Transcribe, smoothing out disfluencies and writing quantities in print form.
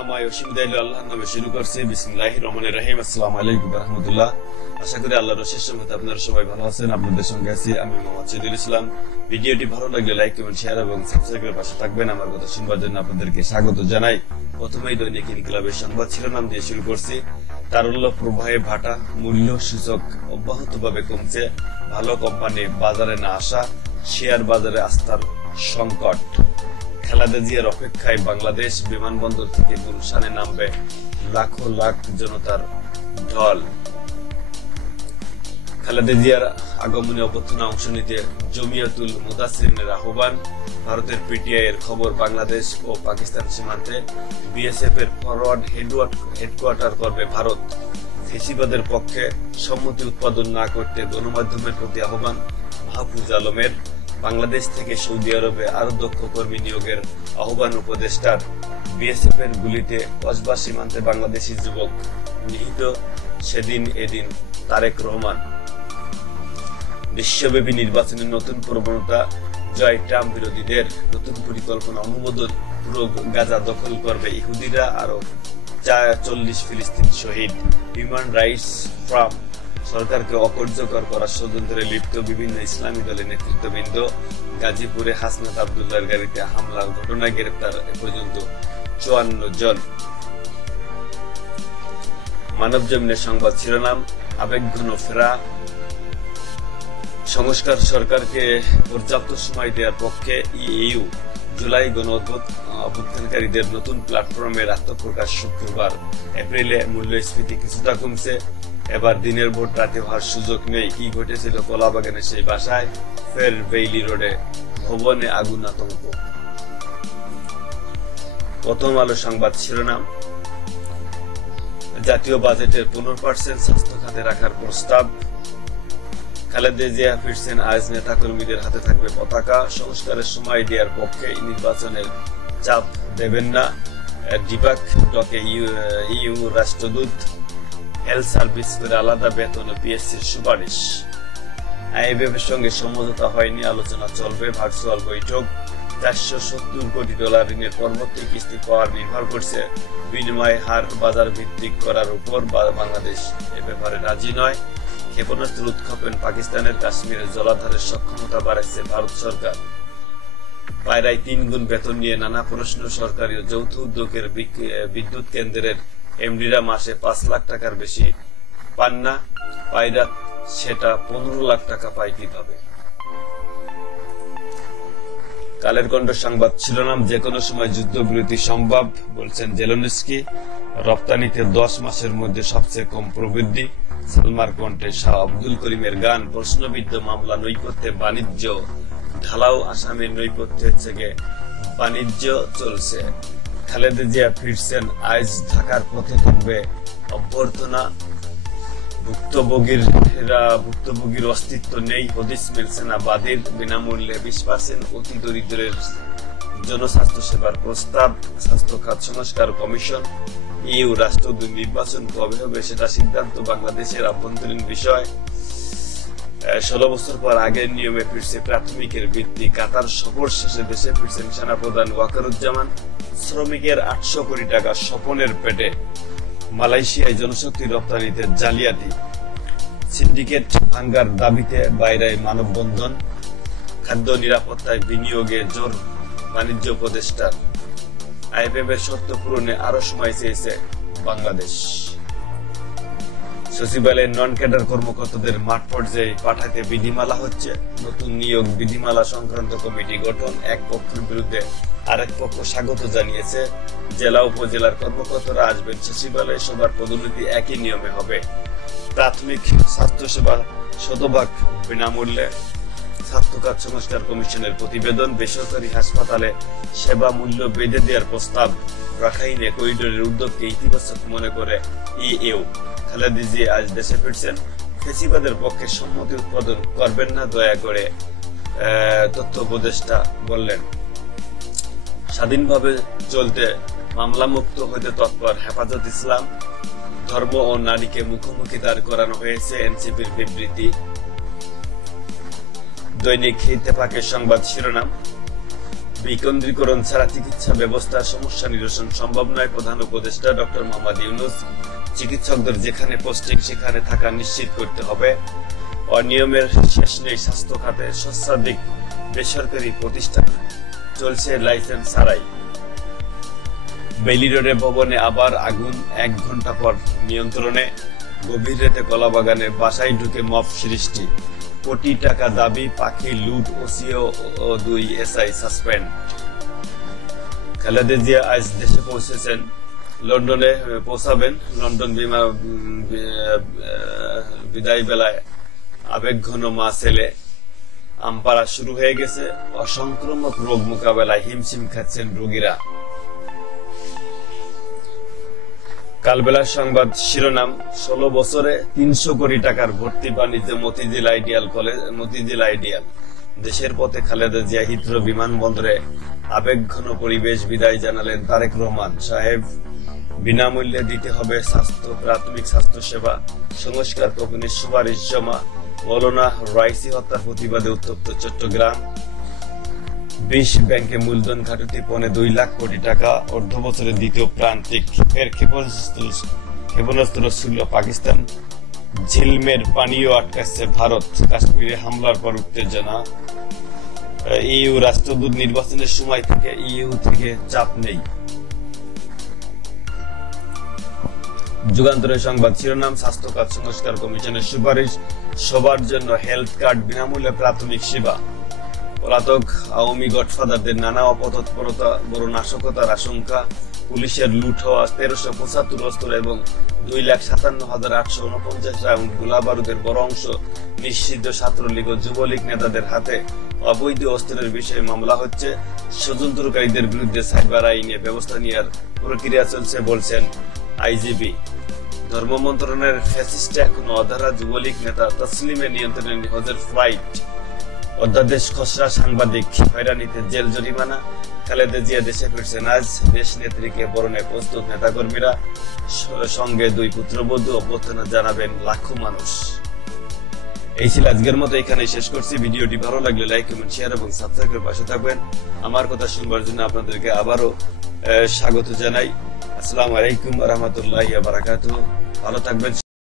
করুণাময় অসীম দয়ালু আল্লাহর নামে শুরু করছি। বিসমিল্লাহির রহমানির রহিম। আসসালামু আলাইকুম ওয়া রাহমাতুল্লাহ। আশা করি আল্লাহর অশেষ রহমতে আপনারা সবাই ভালো আছেন। আপনাদের সঙ্গে আছি আমি মোহাম্মদ শহীদুল ইসলাম। ভিডিওটি ভালো লাগলে লাইক, কমেন্ট, শেয়ার এবং সাবস্ক্রাইব করে পাশে থাকবেন। আমার কথা শুনবার জন্য আপনাদেরকে স্বাগত জানাই। প্রথমেই দৈনিক ইনকিলাবের সংবাদ শিরোনাম দিয়ে শুরু করছি। তারল্য প্রবাহে ভাটা, মূল্য সূচক অব্যাহতভাবে কমছে, ভালো কোম্পানি বাজারে না আসা, শেয়ার বাজারে আস্থার সংকট। খালেদা জিয়ার অপেক্ষায় বাংলাদেশ, বিমানবন্দর থেকে গুলশানে নামবে লাখো লাখ জনতার ঢল। খালেদা জিয়ার আগমনে অভ্যর্থনা অংশ নিতে জমিয়াতুল মুদাসসিরিনের আহ্বান। ভারতের পিটিআই এর খবর, বাংলাদেশ ও পাকিস্তান সীমান্তে বিএসএফ এর ফরওয়ার্ড হেডকোয়ার্টার করবে ভারত। ফেসিবাদের পক্ষে সম্মতি উৎপাদন না করতে গণমাধ্যমের প্রতি আহ্বান মাহফুজ আলমের। বাংলাদেশ থেকে সৌদি আরবে আরো দক্ষ কর্মী নিয়োগের আহ্বান উপদেষ্টার। বিএসএফ এর গুলিতে কসবা সীমান্তে বাংলাদেশি যুবক নিহত, সেদিন এদিন তারেক রহমান। বিশ্বব্যাপী নির্বাচনের নতুন প্রবণতা, জয় ট্রাম্প বিরোধীদের। নতুন পরিকল্পনা অনুমোদন, পুরো গাজা দখল করবে ইহুদিরা, আরো 40 ফিলিস্তিনি শহীদ। হিউম্যান রাইটস ফ্রাম সরকারকে অকার্যকর করার ষড়যন্ত্রে লিপ্ত বিভিন্ন ইসলামী দলের নেতৃত্ববৃন্দ। গাজীপুরে হাসনাত আব্দুল্লাহর গাড়িতে হামলার ঘটনায় গ্রেপ্তার এ পর্যন্ত 54 জন। মানবজমিনের সংবাদ শিরোনাম, আবেগঘন ফেরা। সংস্কার সরকারকে পর্যাপ্ত সময় দেওয়ার পক্ষে ইইউ। জুলাই গণ অভ্যুত্থানকারীদের নতুন প্ল্যাটফর্মের আত্মপ্রকাশ শুক্রবার। এপ্রিলে মূল্যস্ফীতি কিছুটা কমছে, এবার দিনের ভোট রাতে হওয়ার সুযোগ নেই। কি ঘটেছিল কলাবাগানের সেই বাসায়? ফের বেইলি রোডে ভবনে আগুন, আতঙ্ক। প্রথম আলো সংবাদ শিরোনাম, জাতীয় বাজেটের 15% স্বাস্থ্য খাতে রাখার প্রস্তাব। খালেদা জিয়া ফিরছেন, আজ নেতাকর্মীদের হাতে থাকবে পতাকা। সংস্কারের সময় দেওয়ার পক্ষে, নির্বাচনের চাপ দেবেন না। ডিবাক ডকে ইইউ রাষ্ট্রদূত। হেলথ সার্ভিস করে আলাদা বেতন ও পিএসসির সুপারিশ। আইএমএফ এর সঙ্গে সমঝোতা হয়নি, আলোচনা চলবে। ভার্চুয়াল বৈঠক। 470 কোটি ডলার ঋণের পরবর্তী কিস্তি পাওয়ার নির্ভর করছে বিনিময় হার বাজার ভিত্তিক করার উপর। বাংলাদেশ এ ব্যাপারে রাজি নয়। ক্ষেপণাস্ত্র উৎক্ষেপণ, পাকিস্তানের কাশ্মীরের জলাধারের সক্ষমতা বাড়াচ্ছে ভারত সরকার। পায়রায় 3 গুণ বেতন নিয়ে নানা প্রশ্ন। সরকারি ও যৌথ উদ্যোগের বিদ্যুৎ কেন্দ্রের এমডিরা মাসে 5 লাখ টাকার বেশি পান না। পায়রা সেটা 15 লাখ টাকা পায় কিভাবে? কালের কণ্ঠ সংবাদ শিরোনাম, যে কোনো সময় যুদ্ধবিরতি সম্ভব বলছেন জেলেনস্কি। রপ্তানিতে 10 মাসের মধ্যে সবচেয়ে কম প্রবৃদ্ধি। সালমার কণ্ঠে শাহ আব্দুল করিমের গান। প্রশ্নবিদ্ধ মামলা নৈপথ্যে বাণিজ্য ঢালাও, আসামের নৈপথ্যে থেকে বাণিজ্য চলছে। খালেদা জিয়া ফিরছেন, আজ ঢাকার পথে থাকবে অভ্যর্থনা। ভুক্তভোগীর অস্তিত্ব নেই, হদিস মিলছে না বাদীর। বিনামূল্যে 20% অতি দরিদ্রের জনস্বাস্থ্য সেবার প্রস্তাব। স্বাস্থ্য খাত সংস্কার কমিশন। ইইউ রাষ্ট্রদূত। নির্বাচন কবে হবে সেটা সিদ্ধান্ত বাংলাদেশের আভ্যন্তরীণ বিষয়। 16 বছর পর আগের নিয়মে ফিরছে প্রাথমিকের বৃত্তি। কাতার সফর শেষে দেশে ফিরছেন সেনাপ্রধান ওয়াকারুজ্জামান। শ্রমিকের 800 কোটি টাকা স্বপনের পেটে। মালয়েশিয়ায় জনশক্তি রপ্তানিতে জালিয়াতি। সিন্ডিকেট ভাঙ্গার দাবিতে বাইরে মানববন্ধন। খাদ্য নিরাপত্তায় বিনিয়োগে জোর বাণিজ্য উপদেষ্টার। আইএমএফ এর শর্ত পূরণে আরো সময় চেয়েছে বাংলাদেশ। সচিবালয়ের নন ক্যাডার কর্মকর্তাদের মাঠ পর্যায়ে পাঠাতে বিধিমালা হচ্ছে। নতুন নিয়োগ বিধিমালা সংক্রান্ত কমিটি গঠন। এক পক্ষের বিরুদ্ধে আরেক পক্ষ স্বাগত জানিয়েছে। জেলা উপজেলার কর্মকর্তারা আসবেন সচিবালয়ে, সবার পদোন্নতি একই নিয়মে হবে। প্রাথমিক স্বাস্থ্যসেবা শতভাগ বিনামূল্যে। স্বাস্থ্য খাত সংস্কার কমিশনের প্রতিবেদন। বেসরকারি হাসপাতালে সেবা মূল্য বেঁধে দেওয়ার প্রস্তাব। রাখাইনে করিডোরের উদ্যোগকে ইতিবাচক মনে করে ইইউ। খালেদা জিয়া আজ দেশে ফিরছেন, ফেসিবাদের পক্ষে সম্মতি উৎপাদন করবেন না দয়া করে, তথ্য উপদেষ্টা বললেন। স্বাধীনভাবে চলতে, মামলামুক্ত হতে তৎপর হেফাজত ইসলাম। ধর্ম ও নারীকে মুখোমুখি দাঁড় করানো হয়েছে, এনসিপির বিবৃতি। দৈনিক ইত্তেফাকের সংবাদ শিরোনাম, বিকেন্দ্রীকরণ ছাড়া চিকিৎসা ব্যবস্থার সমস্যা নিরসন সম্ভব নয়। প্রধান উপদেষ্টা ডক্টর মোহাম্মদ ইউনূস। চিকিৎসকদের যেখানে পোস্টিং সেখানে থাকা নিশ্চিত করতে হবে। অনিয়মের শেষ নেই স্বাস্থ্য খাতে, সহস্রাধিক বেসরকারি প্রতিষ্ঠান চলছে লাইসেন্স ছাড়াই। বেইলি রোডে ভবনে আবার আগুন, 1 ঘন্টা পর নিয়ন্ত্রণে। গভীর রাতে কলাবাগানে বাসায় ঢুকে মব সৃষ্টি, কোটি টাকা দাবি, পাখি লুট, ওসি ও 2 এসআই সাসপেন্ড। খালেদা জিয়া আজ দেশে পৌঁছেছেন, লন্ডনে পৌঁছাবেন। লন্ডন বিদায় বেলায় আবেগঘন মা ছেলে। আমপাড়া শুরু হয়ে গেছে, অসংক্রামক রোগ মোকাবেলায় হিমশিম খাচ্ছেন রোগীরা। কালবেলার সংবাদ শিরোনাম, 16 বছরে 300 কোটি টাকার ভর্তি বাণিজ্য মতিঝিল আইডিয়াল। দেশের পথে খালেদা জিয়া হিথ্রো বিমানবন্দরে আবেগঘন পরিবেশ, বিদায় জানালেন তারেক রহমান সাহেব। বিনামূল্যে দিতে হবে প্রাথমিক স্বাস্থ্য সেবা, সংস্কার কমিশনের সুপারিশ জমা। মৌলানা রাইসি হত্যার প্রতিবাদে উত্তপ্ত চট্টগ্রাম। 20 ব্যাংকে মূলধন ঘাটতি, 2 লাখ কোটি টাকা। অর্ধ বছরের দ্বিতীয় প্রান্তিক ফের ক্ষেপণাস্ত্র ছুড়ল পাকিস্তান। ঝিলমের পানিও আটকাচ্ছে ভারত। কাশ্মীরে হামলার পর উত্তেজনা। ইইউ রাষ্ট্রদূত নির্বাচনের সময় থেকে ইইউ থেকে চাপ নেই। যুগান্তরের সংবাদ শিরোনাম, স্বাস্থ্য খাত সংস্কার কমিশনের সুপারিশ, সবার জন্য হেলথ কার্ড, বিনামূল্যে প্রাথমিক সেবা। পলাতক আওয়ামী গডফাদারদের নানা অপতৎপরতা, বড় নাশকতার আশঙ্কা। পুলিশের লুট হওয়া 1375 অস্ত্র এবং 2,57,849 রাউন্ড গোলাবারুদের বড় অংশ নিষিদ্ধ ছাত্রলীগ ও যুবলীগ নেতাদের হাতে। অবৈধ অস্ত্রের বিষয়ে মামলা হচ্ছে, ষড়যন্ত্রকারীদের বিরুদ্ধে সাইবার আইনে ব্যবস্থা নেওয়ার প্রক্রিয়া চলছে বলছেন আইজিবি। ধর্ম মন্ত্রণালয়ের ফ্যাসিস্ট এখনো অধারা, যুবলীগ নেতা তসলিমের নিয়ন্ত্রণে নিহতের ফ্লাইট। অধ্যাদেশ খসড়া, সাংবাদিক হয়রানিতে জেল জরিমানা। খালেদা জিয়া দেশে ফিরছেন আজ, দেশ নেত্রীকে বরণে প্রস্তুত নেতাকর্মীরা। সঙ্গে 2 পুত্রবধূ, অভ্যর্থনা জানাবেন লাখো মানুষ। এই ছিল আজকের মতো, এখানে শেষ করছি। ভিডিওটি ভালো লাগলে লাইক, কমেন্ট, শেয়ার এবং সাবস্ক্রাইব করে পাশে থাকবেন। আমার কথা শুনবার জন্য আপনাদেরকে আবারও স্বাগত জানাই। আসসালামু আলাইকুম ওয়া রাহমাতুল্লাহি ওয়া বারাকাতুহু। ভালো থাকবেন।